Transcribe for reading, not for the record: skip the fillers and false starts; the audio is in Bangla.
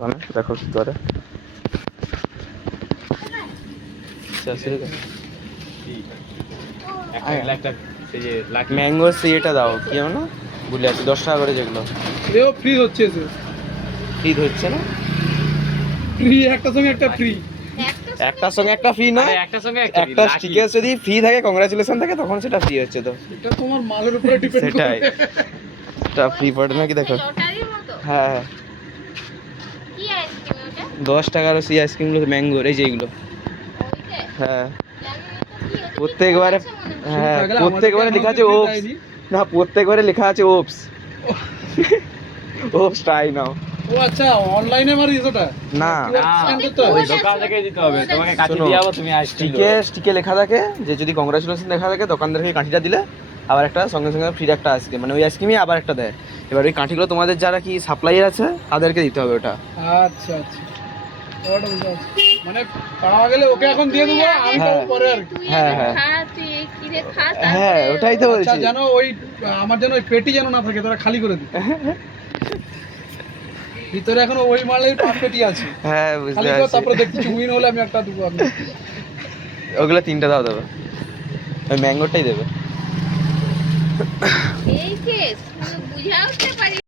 ওখানে দেখো কি করে। ম্যাঙ্গো সিটা দাও, কি না ভুলে আছি, 10 টাকা করে যেগুলো। এও ফ্রি হচ্ছে এসে, ফ্রি হচ্ছে না, ফ্রি একটার সঙ্গে একটা ফ্রি। একটার সঙ্গে একটা ফ্রি না, একটা স্টিকার যদি ফ্রি থাকে, কংগ্রাচুলেশন থাকে, তখন সেটা ফ্রি হচ্ছে। তো এটা তোমার মালের উপরে ডিপেন্ড করে। সেটাই, এটা ফ্রি পড়ে নাকি দেখো। হ্যাঁ হ্যাঁ, 10 টাকার সেই আইসক্রিমগুলো ম্যাঙ্গোর, এই যে এইগুলো। হ্যাঁ প্রত্যেকবারে, হ্যাঁ প্রত্যেকবারে লেখা আছে ওপস, না প্রত্যেকবারে লেখা আছে ওপস। ওপস ট্রাই নাও। ও আচ্ছা, অনলাইনে মারি ওটা না ওই দোকান থেকে দিতে হবে, তোমাকে কাটি দিয়ে যাবো, তুমি আইসক্রিম স্টিকে লেখা থাকে যে যদি কংগ্রাচুলেশন লেখা থাকে, দোকানদারকে কাঠিটা দিলে আবার একটা সঙ্গে সঙ্গে ফ্রি একটা আইসক্রিম, মানে ওই আইসক্রিমই আবার একটা দেয়। এবার ওই কাঠিগুলো তোমাদের যারা কি সাপ্লাইয়ার আছে তাদেরকে দিতে হবে ওটা। আচ্ছা আচ্ছা, ওটা বুঝতে পারছি। মানে পাওয়া গেলে ওকে এখন দিয়ে দেবো, আমি পাবো পরে আর কি। হ্যাঁ হ্যাঁ হ্যাঁ, ওটাই তো আচ্ছা, বলছি। যেন ওই আমার যেন ওই পেটি যেন না থাকে, তোরা খালি করে দিই। ভিতরে এখনো ওই মালের 5 পেটি আছে। হ্যাঁ খালি বুঝতে কর, পারছি। তারপরে দেখছি উইন হলে আমি একটা দেবো। আমি ওগুলো 3টা দাও দেবে, ওই ম্যাঙ্গোটাই দেবে।